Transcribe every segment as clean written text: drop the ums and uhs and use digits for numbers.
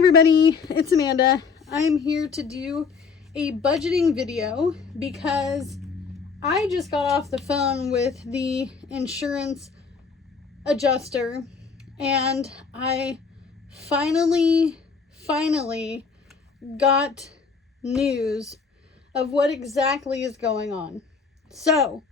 everybody, it's Amanda. I'm here to do a budgeting video because I just got off the phone with the insurance adjuster and I finally got news of what exactly is going on. So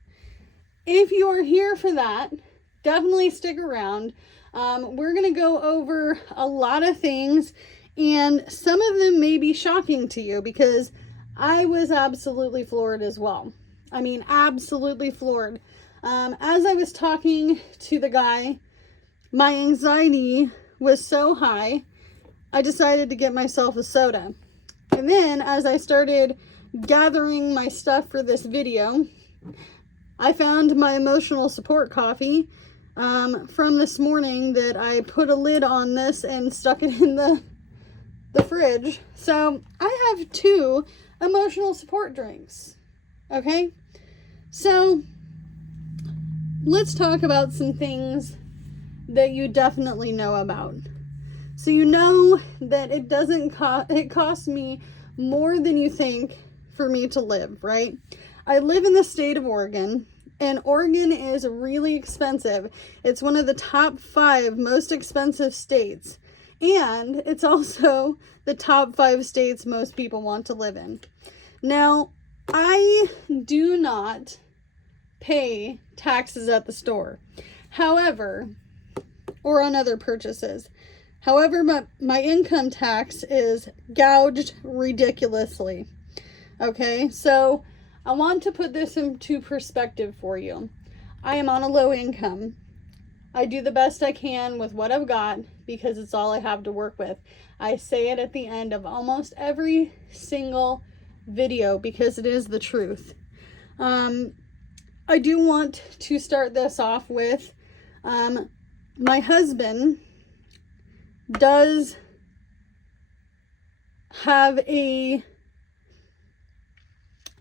if you are here for that, definitely stick around. We're going to go over a lot of things, and some of them may be shocking to you because I was absolutely floored as well. I mean, absolutely floored. As I was talking to the guy, my anxiety was so high, I decided to get myself a soda. And then as I started gathering my stuff for this video, I found my emotional support coffee from this morning that I put a lid on this and stuck it in the fridge. So I have 2 emotional support drinks. Okay, so let's talk about some things that you definitely know about. So you know that it costs me more than you think for me to live, right? I live in the state of Oregon, and Oregon is really expensive. It's one of the top 5 most expensive states, and it's also the top 5 states most people want to live in. Now, I do not pay taxes at the store, however, or on other purchases. However, my income tax is gouged ridiculously. Okay, so I want to put this into perspective for you. I am on a low income. I do the best I can with what I've got because it's all I have to work with. I say it at the end of almost every single video because it is the truth. I do want to start this off with my husband does have he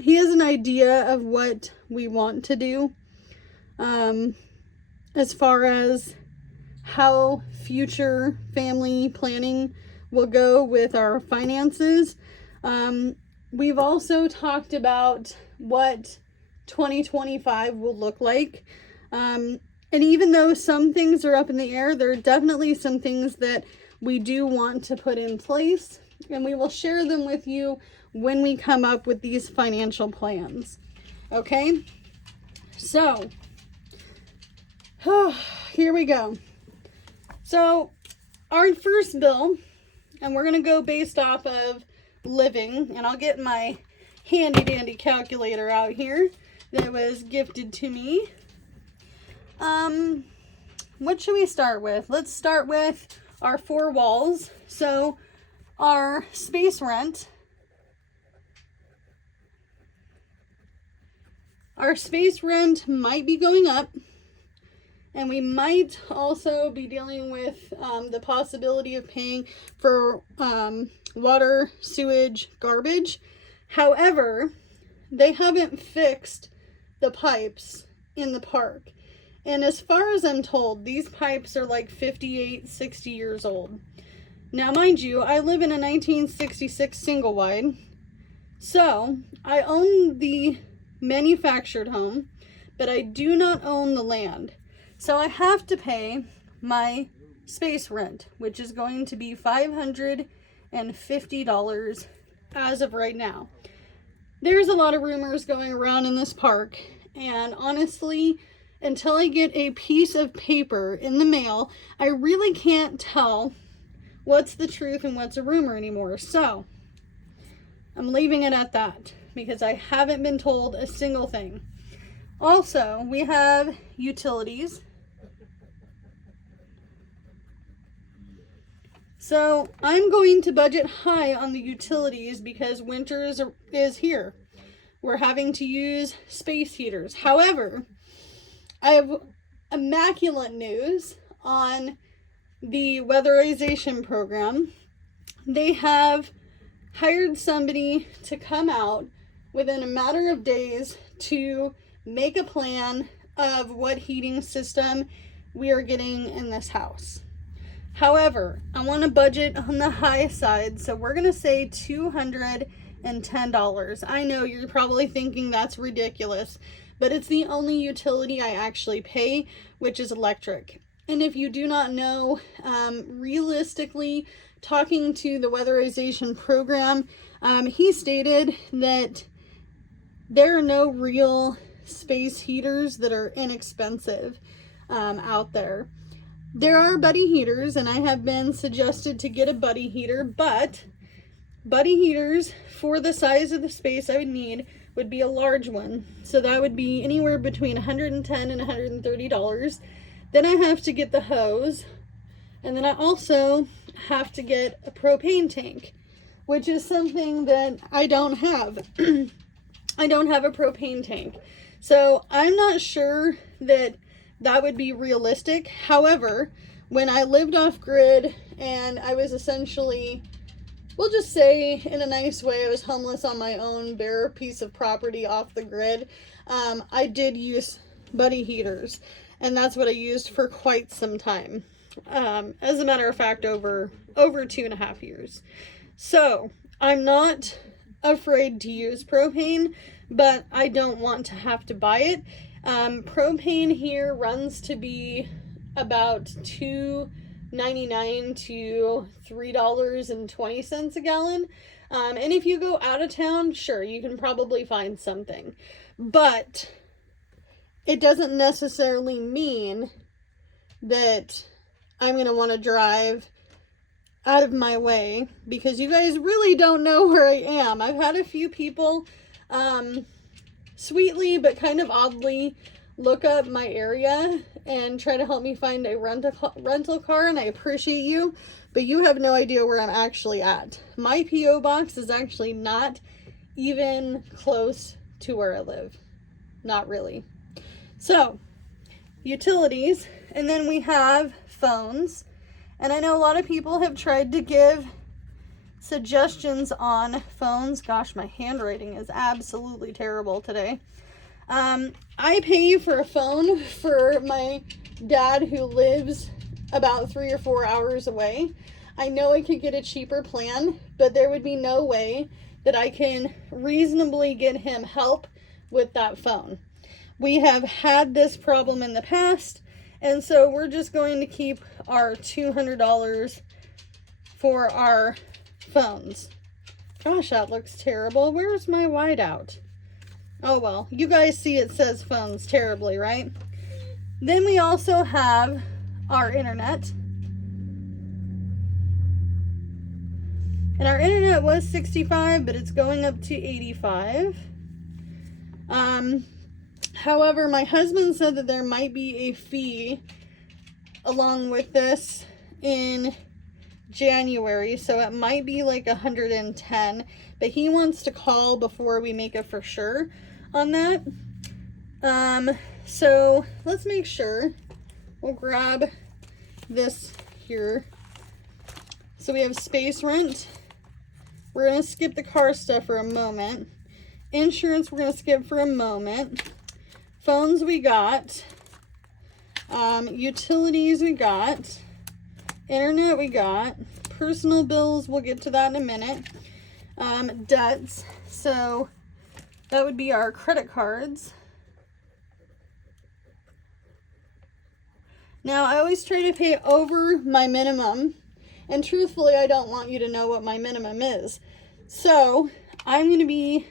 has an idea of what we want to do as far as how future family planning will go with our finances. We've also talked about what 2025 will look like. And even though some things are up in the air, there are definitely some things that we do want to put in place, and we will share them with you when we come up with these financial plans. Okay, so here we go. So our first bill, and we're going to go based off of living, and I'll get my handy dandy calculator out here that was gifted to me. What should we start with? Let's start with our 4 walls. So our space rent. Our space rent might be going up, and we might also be dealing with the possibility of paying for water, sewage, garbage. However, they haven't fixed the pipes in the park. And as far as I'm told, these pipes are like 58, 60 years old. Now, mind you, I live in a 1966 single wide. So I own the manufactured home, but I do not own the land. So I have to pay my space rent, which is going to be $550 as of right now. There's a lot of rumors going around in this park, and honestly, until I get a piece of paper in the mail, I really can't tell what's the truth and what's a rumor anymore. So I'm leaving it at that because I haven't been told a single thing. Also, we have utilities. So I'm going to budget high on the utilities because winter is here. We're having to use space heaters. However, I have immaculate news on the weatherization program. They have hired somebody to come out within a matter of days to make a plan of what heating system we are getting in this house. However, I want to budget on the high side, so we're going to say $210. I know you're probably thinking that's ridiculous, but it's the only utility I actually pay, which is electric. And if you do not know, realistically, talking to the weatherization program, he stated that there are no real space heaters that are inexpensive out there. There are buddy heaters, and I have been suggested to get a buddy heater, but buddy heaters for the size of the space I would need would be a large one. So that would be anywhere between $110 and $130. Then I have to get the hose, and then I also have to get a propane tank, which is something that I don't have. I don't have a propane tank. So I'm not sure that that would be realistic. However, when I lived off grid and I was essentially, we'll just say in a nice way, I was homeless on my own bare piece of property off the grid, I did use buddy heaters, and that's what I used for quite some time. As a matter of fact, over 2.5 years. So I'm not afraid to use propane, but I don't want to have to buy it. Propane here runs to be about $2.99 to $3.20 a gallon. And if you go out of town, sure, you can probably find something. But it doesn't necessarily mean that I'm going to want to drive out of my way, because you guys really don't know where I am. I've had a few people sweetly but kind of oddly look up my area and try to help me find a rental car, and I appreciate you, but you have no idea where I'm actually at. My P.O. box is actually not even close to where I live. Not really. So, utilities, and then we have phones. And I know a lot of people have tried to give suggestions on phones. Gosh, my handwriting is absolutely terrible today. I pay for a phone for my dad who lives about 3 or 4 hours away. I know I could get a cheaper plan, but there would be no way that I can reasonably get him help with that phone. We have had this problem in the past, and so we're just going to keep our $200 for our phones. Gosh, that looks terrible. Where's my whiteout? Oh well, you guys see it says phones terribly, right? Then we also have our internet. And our internet was $65, but it's going up to $85. However, my husband said that there might be a fee along with this in January, so it might be like $110, but he wants to call before we make it for sure on that. So let's make sure. We'll grab this here. So we have space rent. We're going to skip the car stuff for a moment. Insurance we're going to skip for a moment. Phones we got. Utilities we got. Internet we got. Personal bills, we'll get to that in a minute. Debts, so that would be our credit cards. Now, I always try to pay over my minimum, and truthfully, I don't want you to know what my minimum is. So, I'm going to be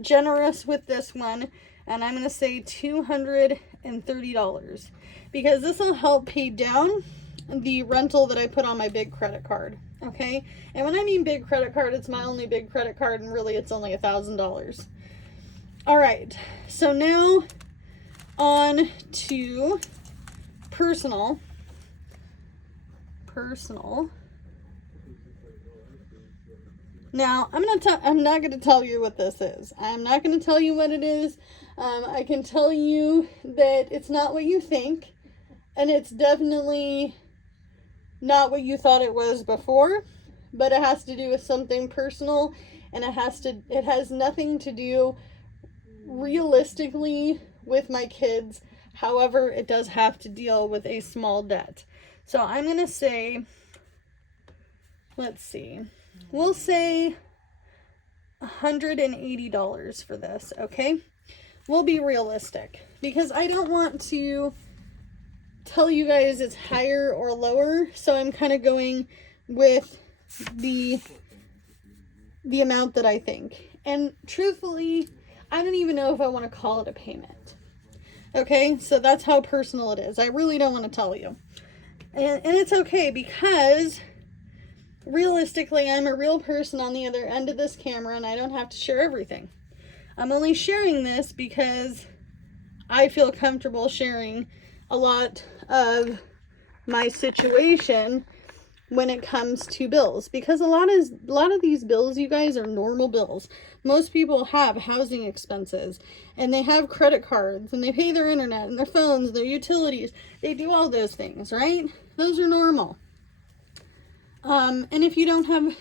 generous with this one, and I'm going to say $230, because this will help pay down the rental that I put on my big credit card. Okay, and when I mean big credit card, it's my only big credit card, and really it's only $1,000. All right, so now on to personal. Now, I'm not going to tell you what this is. I'm not going to tell you what it is. I can tell you that it's not what you think, and it's definitely not what you thought it was before, but it has to do with something personal, and it has nothing to do realistically with my kids. However, it does have to deal with a small debt. So I'm going to say, let's see, we'll say $180 for this, okay? We'll be realistic because I don't want to tell you guys it's higher or lower, so I'm kind of going with the amount that I think. And truthfully, I don't even know if I want to call it a payment. Okay, so that's how personal it is. I really don't want to tell you. And it's okay because realistically, I'm a real person on the other end of this camera and I don't have to share everything. I'm only sharing this because I feel comfortable sharing a lot of my situation when it comes to bills, because a lot of these bills, you guys, are normal bills. Most people have housing expenses and they have credit cards and they pay their internet and their phones, their utilities. They do all those things, right? Those are normal. And if you don't have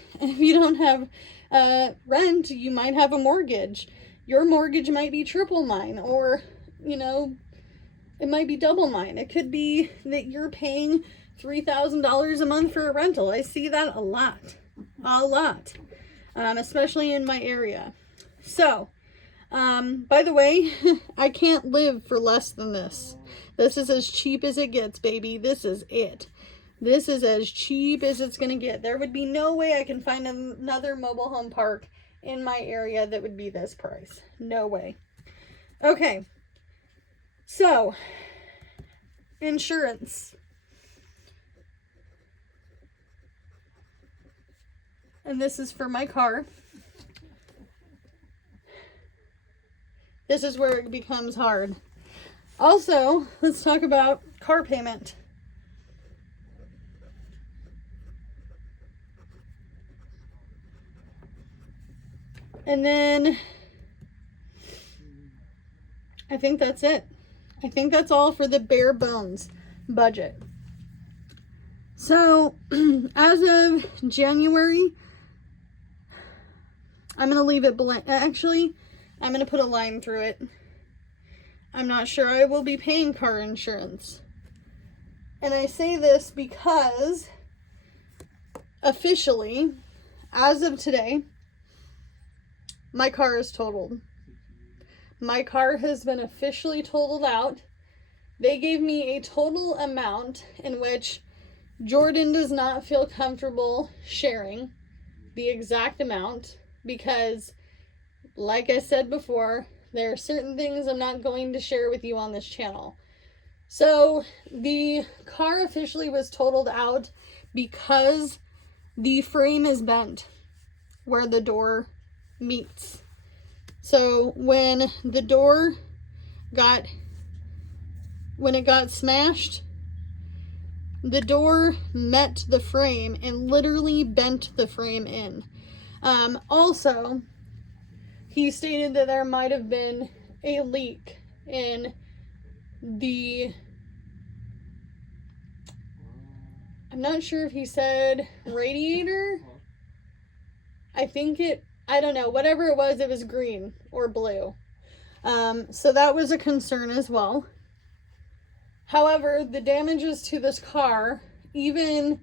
rent, you might have a mortgage. Your mortgage might be triple mine, or, you know, it might be double mine. It could be that you're paying $3,000 a month for a rental. I see that a lot, especially in my area. So, by the way, I can't live for less than this. This is as cheap as it gets, baby. This is it. This is as cheap as it's going to get. There would be no way I can find another mobile home park in my area that would be this price. No way. Okay. So, insurance. And this is for my car. This is where it becomes hard. Also, let's talk about car payment. And then I think that's it. I think that's all for the bare bones budget. So as of January, I'm going to leave it blank. Actually, I'm going to put a line through it. I'm not sure I will be paying car insurance. And I say this because officially, as of today, my car is totaled. My car has been officially totaled out. They gave me a total amount in which Jordan does not feel comfortable sharing the exact amount because, like I said before, there are certain things I'm not going to share with you on this channel. So the car officially was totaled out because the frame is bent where the door meets. So when the door got smashed, the door met the frame and literally bent the frame in. Also, he stated that there might have been a leak in the, I'm not sure if he said radiator. I don't know, whatever it was green or blue. So that was a concern as well. However, the damages to this car, even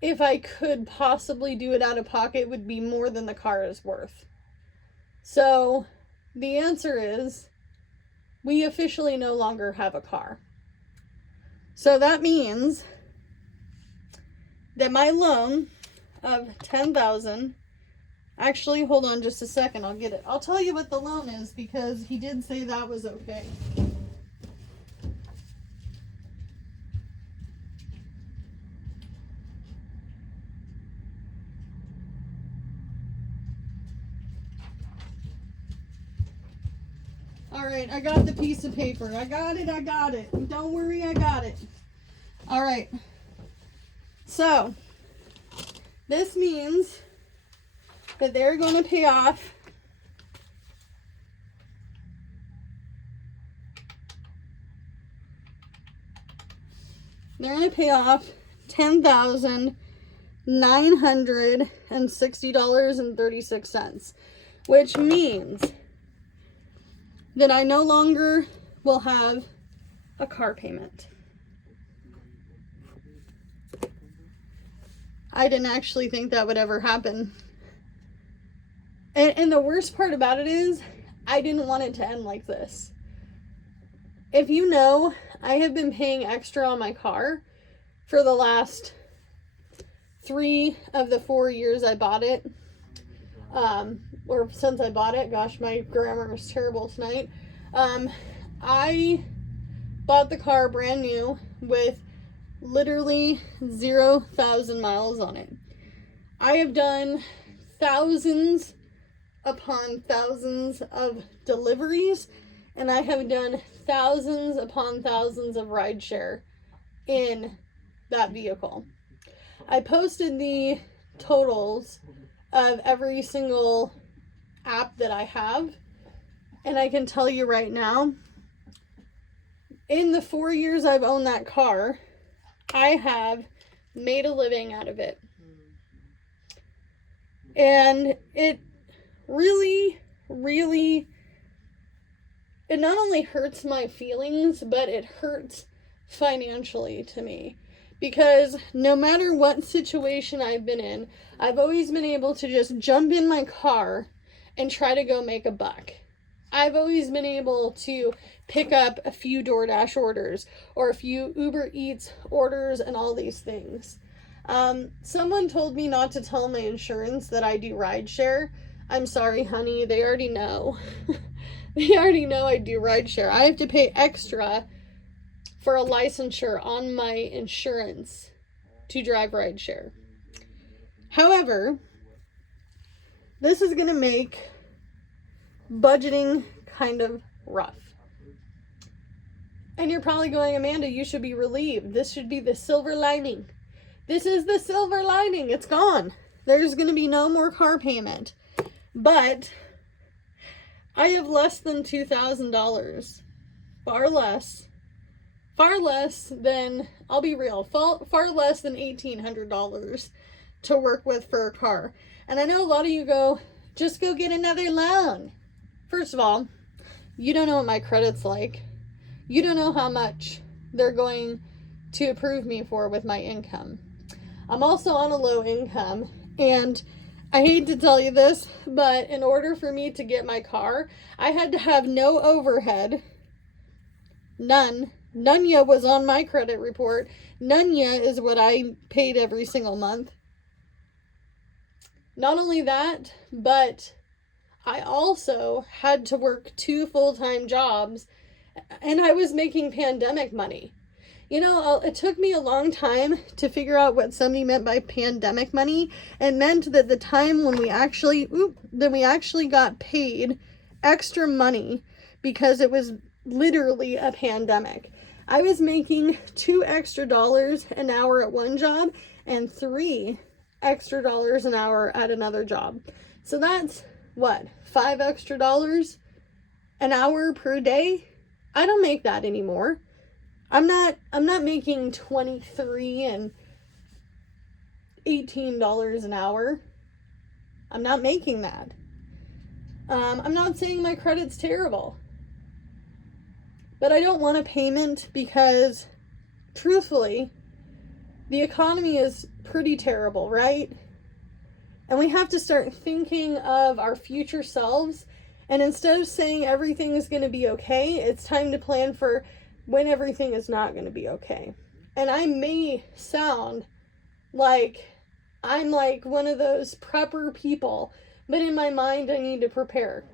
if I could possibly do it out of pocket, would be more than the car is worth. So the answer is we officially no longer have a car. So that means that my loan of $10,000, actually, hold on just a second, I'll get it. I'll tell you what the loan is because he did say that was okay. All right, I got the piece of paper. I got it. Don't worry, I got it. All right. So, this means that they're going to pay off $10,960.36, which means that I no longer will have a car payment. I didn't actually think that would ever happen. And the worst part about it is, I didn't want it to end like this. If you know, I have been paying extra on my car for the last 3 of the 4 years I bought it. Or since I bought it. Gosh, my grammar is terrible tonight. I bought the car brand new with literally 0,000 miles on it. I have done thousands upon thousands of deliveries, and I have done thousands upon thousands of rideshare in that vehicle. I posted the totals of every single app that I have, and I can tell you right now, in the 4 years I've owned that car, I have made a living out of it. And it really, really, it not only hurts my feelings, but it hurts financially to me. Because no matter what situation I've been in, I've always been able to just jump in my car and try to go make a buck. I've always been able to pick up a few DoorDash orders or a few Uber Eats orders and all these things. Someone told me not to tell my insurance that I do rideshare. I'm sorry, honey. They already know. They already know I do rideshare. I have to pay extra for a licensure on my insurance to drive rideshare. However, this is going to make budgeting kind of rough. And you're probably going, Amanda, you should be relieved. This should be the silver lining. This is the silver lining. It's gone. There's going to be no more car payment. But I have less than $2,000. Far less than, I'll be real, far less than $1,800 to work with for a car. And I know a lot of you go, just go get another loan. First of all, you don't know what my credit's like. You don't know how much they're going to approve me for with my income. I'm also on a low income, and I hate to tell you this, but in order for me to get my car, I had to have no overhead. None. None was on my credit report. None is what I paid every single month. Not only that, but I also had to work 2 full-time jobs, and I was making pandemic money. You know, it took me a long time to figure out what somebody meant by pandemic money. It meant that the time when we actually got paid extra money because it was literally a pandemic. I was making $2 extra an hour at one job and $3 extra an hour at another job. So that's what, $5 extra an hour per day? I don't make that anymore. I'm not making $23 and $18 an hour. I'm not making that. I'm not saying my credit's terrible, but I don't want a payment because, truthfully, the economy is pretty terrible, right? And we have to start thinking of our future selves. And instead of saying everything is going to be okay, it's time to plan for when everything is not going to be okay. And I may sound like I'm like one of those prepper people, but in my mind, I need to prepare.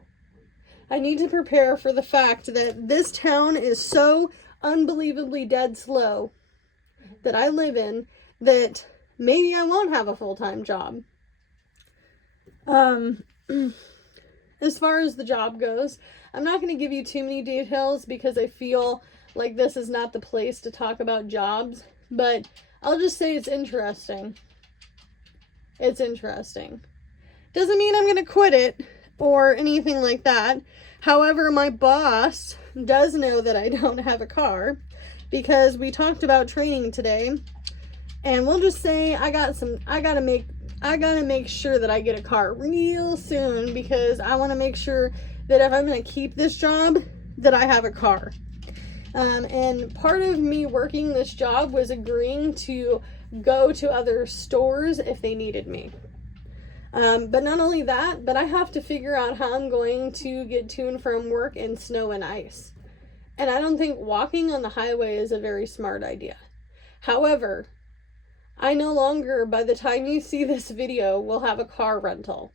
I need to prepare for the fact that this town is so unbelievably dead slow that I live in that maybe I won't have a full-time job. As far as the job goes, I'm not going to give you too many details because I feel like this is not the place to talk about jobs, but I'll just say it's interesting. It's interesting. Doesn't mean I'm going to quit it or anything like that. However, my boss does know that I don't have a car because we talked about training today, and we'll just say I gotta make sure that I get a car real soon because I want to make sure that if I'm going to keep this job, that I have a car. And part of me working this job was agreeing to go to other stores if they needed me. But not only that, but I have to figure out how I'm going to get to and from work in snow and ice. And I don't think walking on the highway is a very smart idea. However, I no longer, by the time you see this video, will have a car rental.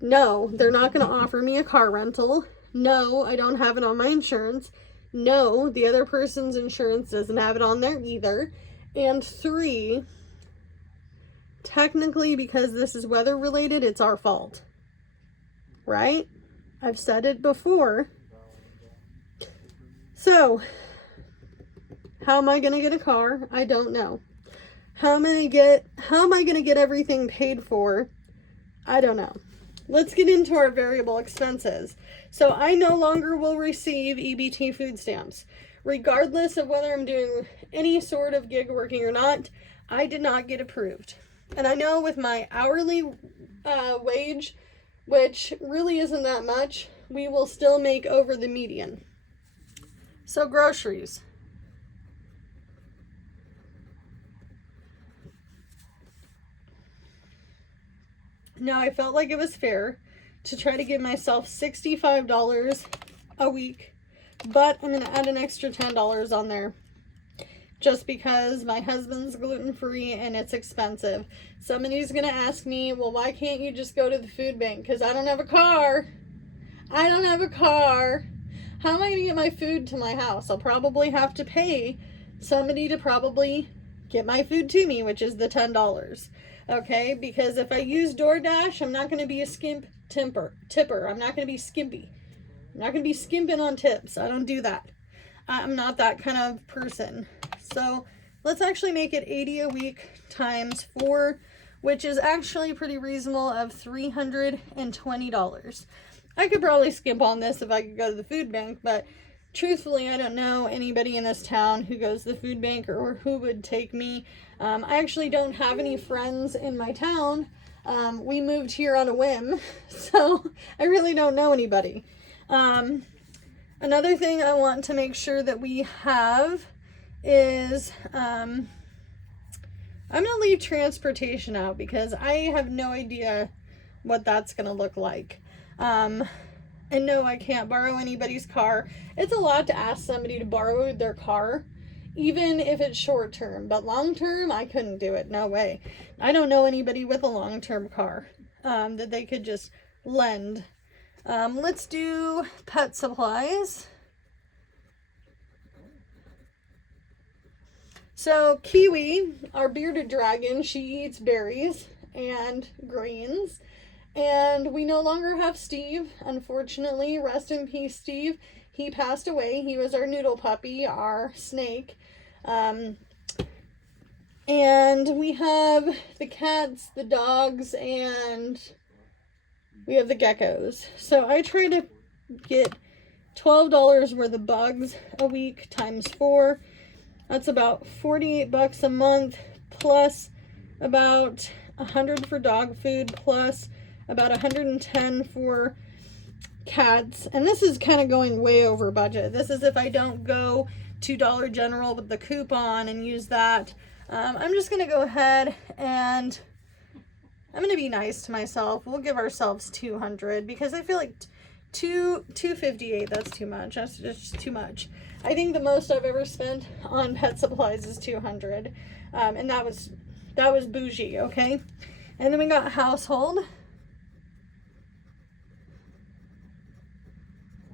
No, they're not going to offer me a car rental. No, I don't have it on my insurance. No, the other person's insurance doesn't have it on there either. And 3, technically, because this is weather related, it's our fault. Right? I've said it before. So, how am I going to get a car? I don't know. How am I going to get everything paid for? I don't know. Let's get into our variable expenses. So I no longer will receive EBT food stamps. Regardless of whether I'm doing any sort of gig working or not, I did not get approved. And I know with my hourly wage, which really isn't that much, we will still make over the median. So groceries. Now, I felt like it was fair to try to give myself $65 a week, but I'm going to add an extra $10 on there just because my husband's gluten-free and it's expensive. Somebody's going to ask me, well, why can't you just go to the food bank? Because I don't have a car. I don't have a car. How am I going to get my food to my house? I'll probably have to pay somebody to probably get my food to me, which is the $10. Okay, because if I use DoorDash, I'm not going to be a tipper. I'm not going to be skimpy. I'm not going to be skimping on tips. I don't do that. I'm not that kind of person. So let's actually make it 80 a week times 4, which is actually pretty reasonable, of $320. I could probably skimp on this if I could go to the food bank, but truthfully, I don't know anybody in this town who goes to the food bank or who would take me. I actually don't have any friends in my town. We moved here on a whim, so I really don't know anybody. Another thing I want to make sure that we have is, I'm going to leave transportation out because I have no idea what that's going to look like. And no, I can't borrow anybody's car. It's a lot to ask somebody to borrow their car, even if it's short term, but long term, I couldn't do it. No way. I don't know anybody with a long term car that they could just lend. Let's do pet supplies. So Kiwi, our bearded dragon, she eats berries and greens. And we no longer have Steve, unfortunately. Rest in peace, Steve. He passed away. He was our noodle puppy, our snake. And we have the cats, the dogs, and we have the geckos. So I try to get $12 worth of bugs a week times 4. That's about $48 a month, plus about $100 for dog food, plus about $110 for cats. And this is kind of going way over budget. This is if I don't go to Dollar General with the coupon and use that. I'm just going to go ahead and I'm going to be nice to myself. We'll give ourselves $200 because I feel like $258, that's too much. That's just too much. I think the most I've ever spent on pet supplies is $200. And that was bougie, okay? And then we got household.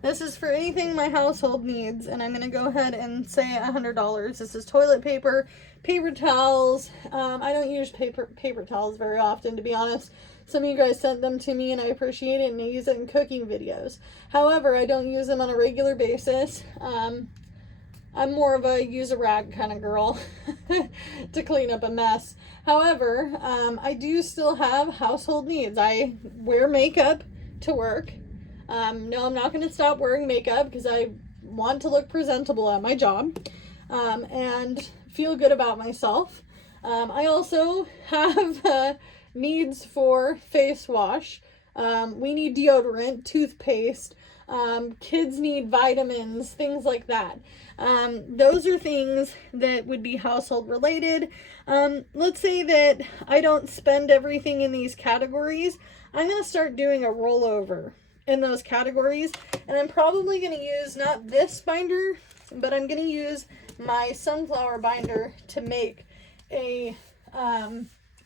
This is for anything my household needs, and I'm going to go ahead and say $100. This is toilet paper, paper towels. I don't use paper towels very often, to be honest. Some of you guys sent them to me, and I appreciate it, and I use it in cooking videos. However, I don't use them on a regular basis. I'm more of a use a rag kind of girl to clean up a mess. However, I do still have household needs. I wear makeup to work. No, I'm not going to stop wearing makeup because I want to look presentable at my job and feel good about myself. I also have needs for face wash. We need deodorant, toothpaste, kids need vitamins, things like that. Those are things that would be household related. Let's say that I don't spend everything in these categories. I'm going to start doing a rollover in those categories, and I'm probably going to use not this binder, but I'm going to use my sunflower binder to make a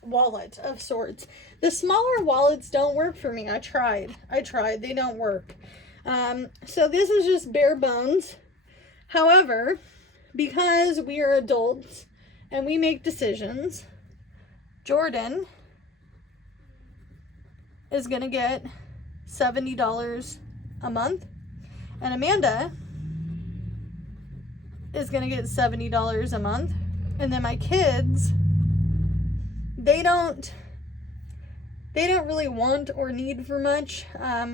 wallet of sorts. The smaller wallets don't work for me. I tried. They don't work. So this is just bare bones. However, because we are adults and we make decisions, Jordan is going to get $70 a month, and Amanda is going to get $70 a month. And then my kids, they don't really want or need for much.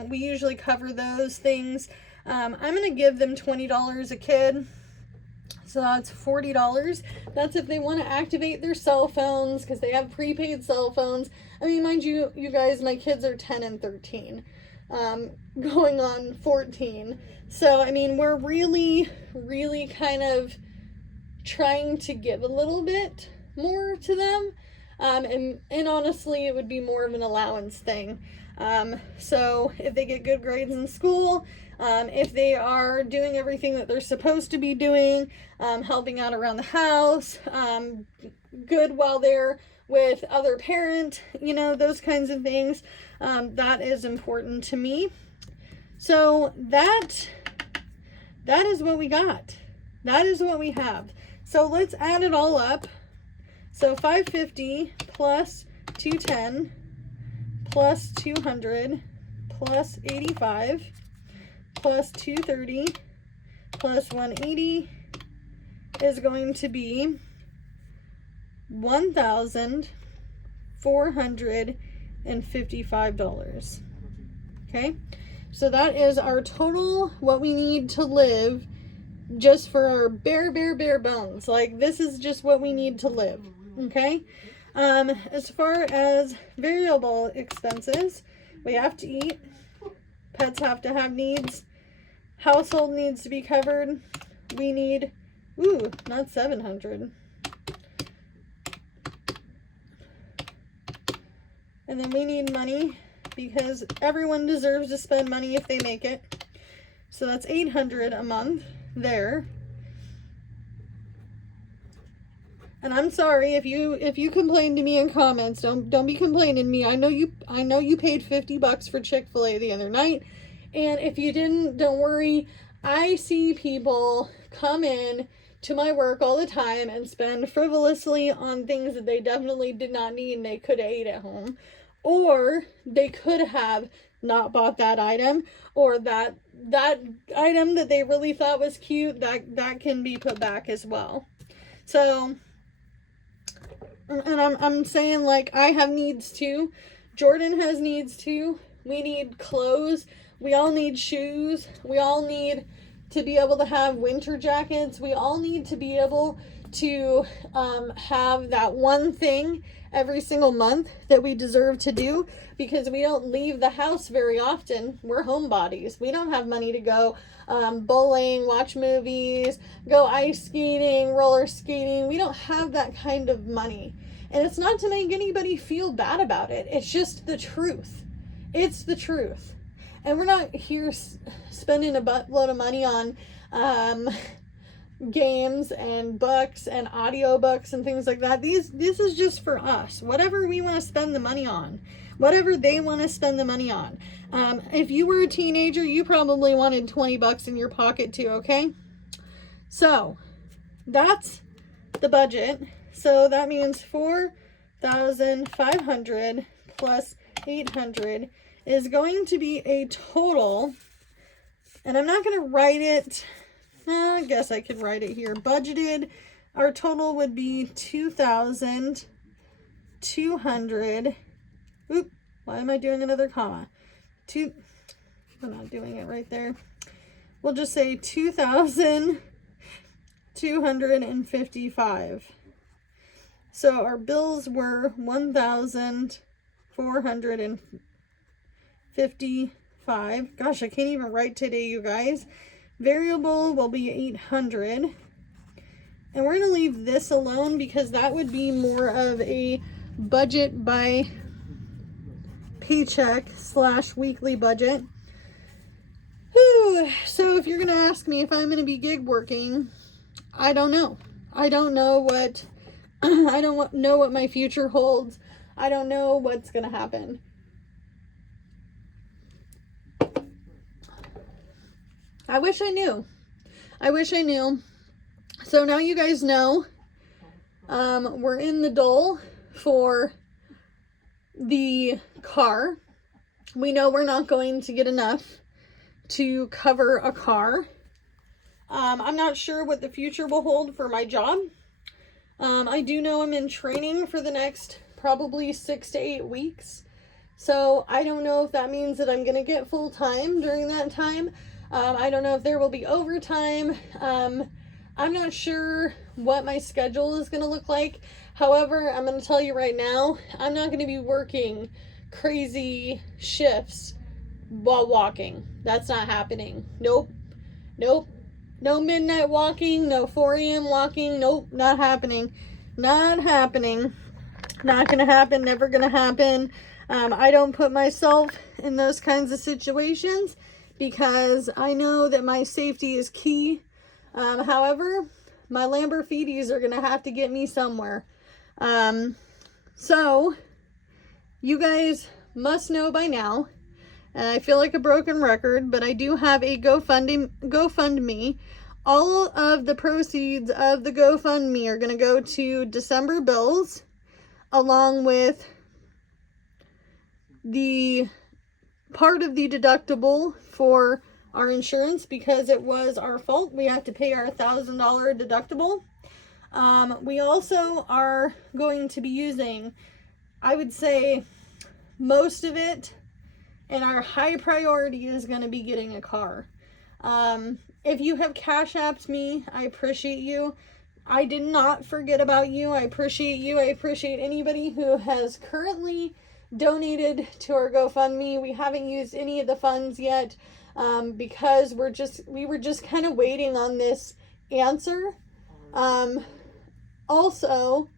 We usually cover those things. I'm going to give them $20 a kid. So that's $40. That's if they want to activate their cell phones, because they have prepaid cell phones. I mean, mind you, you guys, my kids are 10 and 13, going on 14. So, I mean, we're really, really kind of trying to give a little bit more to them. And honestly, it would be more of an allowance thing. So if they get good grades in school, if they are doing everything that they're supposed to be doing, helping out around the house, good while they're with other parent, you know, those kinds of things, that is important to me. So that is what we got. That is what we have. So let's add it all up. So 550 plus 210 plus 200 plus 85 plus 230 plus 180 is going to be $1,455. Okay, so that is our total, what we need to live just for our bare bones. Like, this is just what we need to live. Okay, as far as variable expenses, we have to eat, pets have to have needs, household needs to be covered. We need, not 700. And then we need money, because everyone deserves to spend money if they make it. So that's 800 a month there. And I'm sorry if you complain to me in comments. Don't be complaining to me. I know you paid $50 for Chick-fil-A the other night. And if you didn't, don't worry. I see people come in to my work all the time and spend frivolously on things that they definitely did not need and they could have ate at home. Or they could have not bought that item, or that item that they really thought was cute, that can be put back as well. So, and I'm saying, like, I have needs too. Jordan has needs too. We need clothes. We all need shoes. We all need to be able to have winter jackets. We all need to be able to have that one thing every single month that we deserve to do, because we don't leave the house very often. We're homebodies. We don't have money to go bowling, watch movies, go ice skating, roller skating. We don't have that kind of money. And it's not to make anybody feel bad about it. It's just the truth. It's the truth. And we're not here spending a buttload of money on games and books and audiobooks and things like that. This is just for us. Whatever we want to spend the money on. Whatever they want to spend the money on. If you were a teenager, you probably wanted $20 in your pocket too, okay? So, that's the budget. So that means 4,500 plus 800 is going to be a total, and I'm not going to write it, I guess I could write it here, budgeted. Our total would be 2,200, why am I doing another comma? I'm not doing it right there. We'll just say 2,255. So our bills were 1,455. 55. Gosh, I can't even write today, you guys. Variable will be 800. And we're going to leave this alone because that would be more of a budget by paycheck / weekly budget. Whew. So if you're going to ask me if I'm going to be gig working, I don't know. I don't know what I don't know what my future holds. I don't know what's going to happen. I wish I knew. I wish I knew. So now you guys know we're in the dole for the car. We know we're not going to get enough to cover a car. I'm not sure what the future will hold for my job. I do know I'm in training for the next probably 6 to 8 weeks. So I don't know if that means that I'm going to get full time during that time. I don't know if there will be overtime. I'm not sure what my schedule is going to look like. However, I'm going to tell you right now, I'm not going to be working crazy shifts while walking. That's not happening. Nope. Nope. No midnight walking, no 4 a.m. walking. Nope, not happening. Not happening. Not going to happen. Never going to happen. I don't put myself in those kinds of situations because I know that my safety is key. However, my Lamborghinis are going to have to get me somewhere. So, you guys must know by now, and I feel like a broken record, but I do have a GoFundMe. All of the proceeds of the GoFundMe are going to go to December bills, along with the part of the deductible for our insurance because it was our fault. We have to pay our $1,000 deductible. We also are going to be using, I would say, most of it, and our high priority is going to be getting a car. If you have Cash Apped me, I appreciate you. I did not forget about you. I appreciate you. I appreciate anybody who has currently donated to our GoFundMe. We haven't used any of the funds yet because we were just kind of waiting on this answer. Also,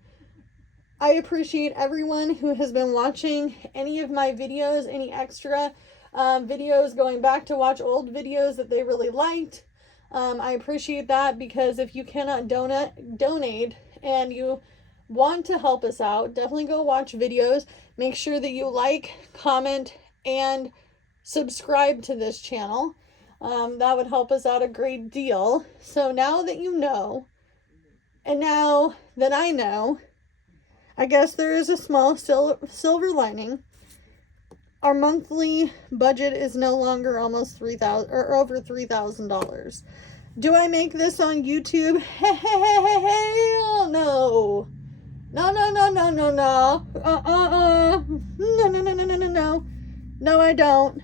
I appreciate everyone who has been watching any of my videos, any extra videos, going back to watch old videos that they really liked. I appreciate that because if you cannot donate and you want to help us out, definitely go watch videos. Make sure that you like, comment, and subscribe to this channel. That would help us out a great deal. So now that you know, and now that I know, I guess there is a small silver lining. Our monthly budget is no longer almost $3,000 or over $3,000. Do I make this on YouTube? Hell no. No, no, no, no, no, no. No, no, no, no, no, no, no. No, I don't.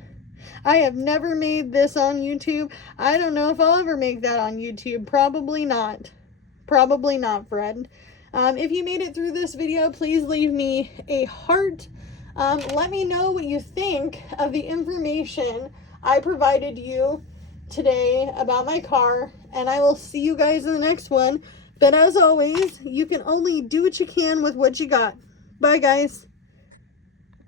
I have never made this on YouTube. I don't know if I'll ever make that on YouTube. Probably not. Probably not, Fred. If you made it through this video, please leave me a heart. Let me know what you think of the information I provided you today about my car, and I will see you guys in the next one. But as always, you can only do what you can with what you got. Bye, guys.